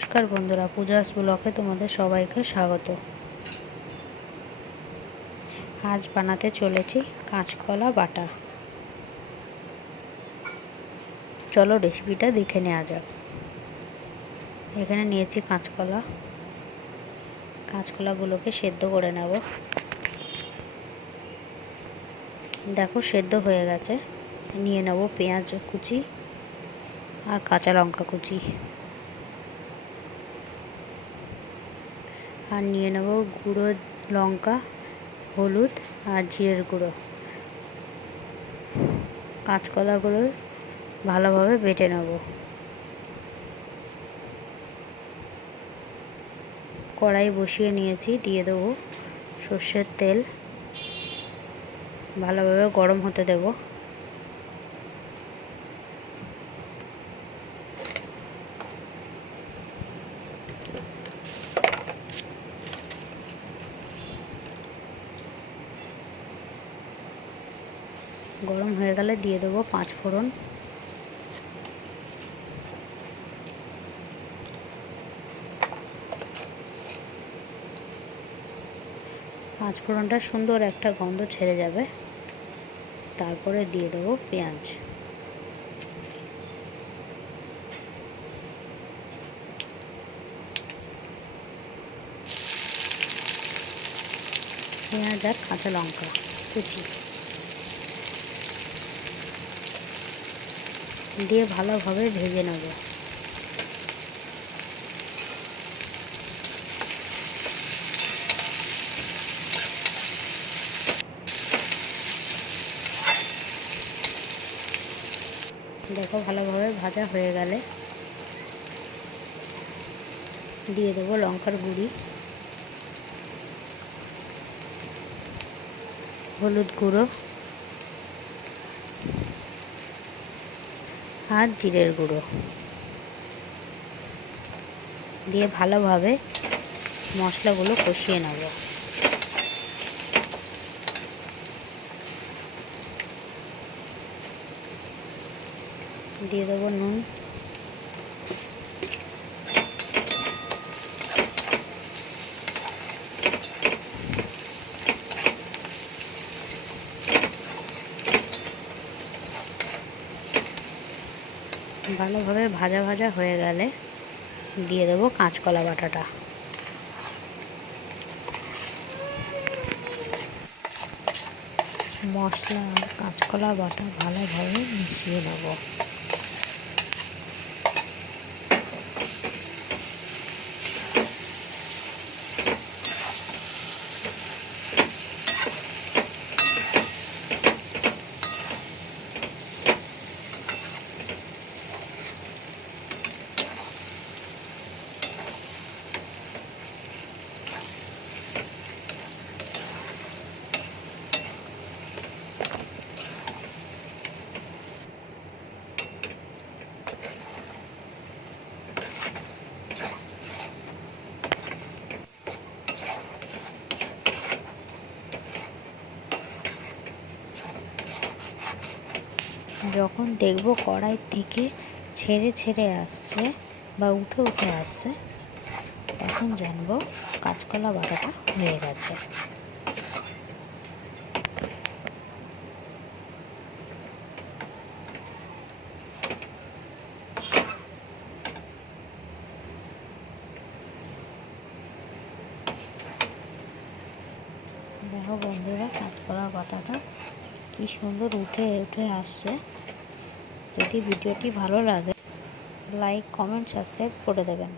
নমস্কার বন্ধুরা, পূজাস ব্লগে তোমাদের সবাইকে স্বাগত। আজ বানাতে চলেছি কাঁচকলা বাটা। চলো রেসিপিটা দেখে নেওয়া যাক। এখানে নিয়েছি কাঁচকলাগুলোকে সেদ্ধ করে নেব। দেখো সেদ্ধ হয়ে গেছে। নিয়ে নেব পেঁয়াজ কুচি আর কাঁচা লঙ্কা কুচি, আর নিয়ে নেব গুঁড়ো লঙ্কা, হলুদ আর জিরের গুঁড়ো। কাঁচকলাগুলো ভালোভাবে বেটে নেব। কড়াই বসিয়ে নিয়েছি, দিয়ে দেবো সর্ষের তেল। ভালোভাবে গরম হতে দেব। গরম হয়ে গেলে দিয়ে দেবো 5 ফোড়ন। পাঁচফোড়নটা সুন্দর একটা গন্ধ ছেড়ে যাবে, তারপরে দিয়ে দেবো পেঁয়াজ। পেঁয়াজ আর কাঁচা লঙ্কা কুচি দিয়ে ভালোভাবে ভেজে নেব। দেখো ভালোভাবে ভাজা হয়ে গেলে দিয়ে দেবো লঙ্কার গুঁড়ি, হলুদ গুঁড়ো আর জিরের গুঁড়ো দিয়ে ভালোভাবে মশলাগুলো কষিয়ে নেব। দিয়ে দেবো নুন, ভালোভাবে ভাজা ভাজা হয়ে গেলে দিয়ে দেবো কাঁচকলা বাটাটা। মশলা আর কাঁচকলা বাটা ভালোভাবে মিশিয়ে নেব। যখন দেখবো কড়াই থেকে ছেড়ে ছেড়ে আসছে বা উঠে উঠে আসছে, তখন জানবো কাঁচকলা বাটাটা হয়ে গেছে। দেখো বন্ধুরা, কাঁচকলা বাটাটা কি সুন্দর উঠে উঠে আসছে। যদি ভিডিওটি ভালো লাগে লাইক, কমেন্ট, সাবস্ক্রাইব করে দেবেন।